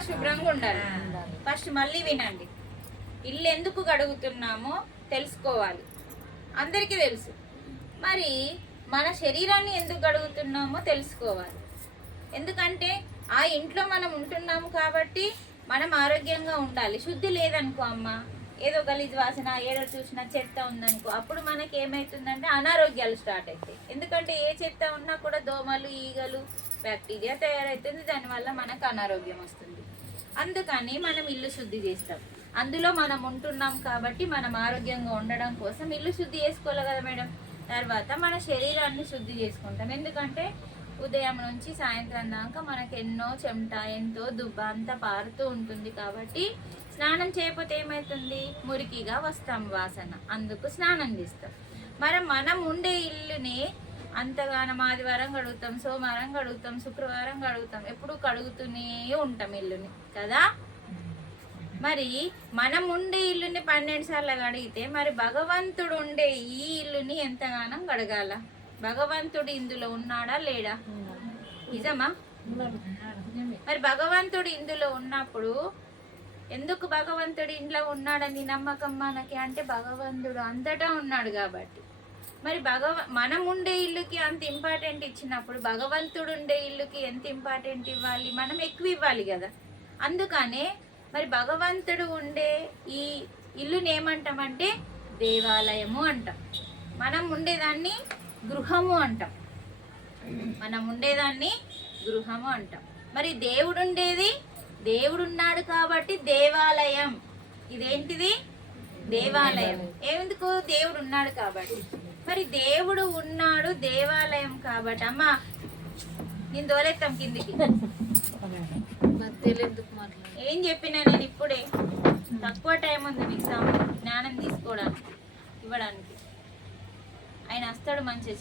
శుభ్రంగా ఉండాలి. ఫస్ట్ మళ్ళీ వినండి. ఇల్లు ఎందుకు కడుగుతున్నామో తెలుసుకోవాలి. అందరికీ తెలుసు. మరి మన శరీరాన్ని ఎందుకు కడుగుతున్నామో తెలుసుకోవాలి. ఎందుకంటే ఆ ఇంట్లో మనం ఉంటున్నాము కాబట్టి మనం ఆరోగ్యంగా ఉండాలి. శుద్ధి లేదనుకో అమ్మ. ఏదో గలీజ్ వాసన ఏదో చూసినా చెత్త ఉందనుకో అప్పుడు మనకి ఏమవుతుందంటే అనారోగ్యాలు స్టార్ట్ అవుతాయి ఎందుకంటే ఏ చెత్త ఉన్నా కూడా దోమలు ఈగలు బ్యాక్టీరియా తయారవుతుంది దానివల్ల మనకు అనారోగ్యం వస్తుంది. అందుకని మనం ఇల్లు శుద్ధి చేస్తాం. అందులో మనం ఉంటున్నాం కాబట్టి మనం ఆరోగ్యంగా ఉండడం కోసం ఇల్లు శుద్ధి చేసుకోవాలి కదా మేడం. తర్వాత మన శరీరాన్ని శుద్ధి చేసుకుంటాం. ఎందుకంటే ఉదయం నుంచి సాయంత్రం దాకా మనకు ఎన్నో చెమట ఎంతో దుబ్బ అంతా పారుతూ ఉంటుంది కాబట్టి స్నానం చేయకపోతే ఏమవుతుంది మురికిగా వస్తాం వాసన. అందుకు స్నానం చేస్తాం. మరి మనం ఉండే ఇల్లుని అంతగానం ఆదివారం కడుగుతాం సోమవారం కడుగుతాం శుక్రవారం కడుగుతాం. ఎప్పుడు కడుగుతూనే ఉంటాం ఇల్లుని కదా? మరి మనం ఉండే ఇల్లుని పన్నెండు సార్లు కడిగితే మరి భగవంతుడు ఉండే ఈ ఇల్లుని ఎంతగానం కడగాల? భగవంతుడు ఇందులో ఉన్నాడా లేడా? నిజమా? మరి భగవంతుడు ఇందులో ఉన్నప్పుడు ఎందుకు భగవంతుడు ఇంట్లో ఉన్నాడని నమ్మకం మనకి? అంటే భగవంతుడు అంతటా ఉన్నాడు కాబట్టి. మరి భగవ మనం ఉండే ఇల్లుకి అంత ఇంపార్టెంట్ ఇచ్చినప్పుడు భగవంతుడు ఉండే ఇల్లుకి ఎంత ఇంపార్టెంట్ ఇవ్వాలి? మనం ఎక్కువ ఇవ్వాలి కదా. అందుకనే మరి భగవంతుడు ఉండే ఈ ఇల్లుని ఏమంటామంటే దేవాలయము అంటాం. మనం ఉండేదాన్ని గృహము అంటాం. మనం ఉండేదాన్ని గృహము అంటాం. మరి దేవుడు ఉండేది దేవుడు ఉన్నాడు కాబట్టి దేవాలయం. ఇదేంటిది? దేవాలయం. ఎందుకు? దేవుడు ఉన్నాడు కాబట్టి. మరి దేవుడు ఉన్నాడు దేవాలయం కాబట్టి అమ్మా నేను దోలెత్తాం కిందికి. ఏం చెప్పినా నేను ఇప్పుడే. తక్కువ టైం ఉంది మీకు జ్ఞానం తీసుకోవడానికి ఇవ్వడానికి. ఆయన వస్తాడు మంచిగా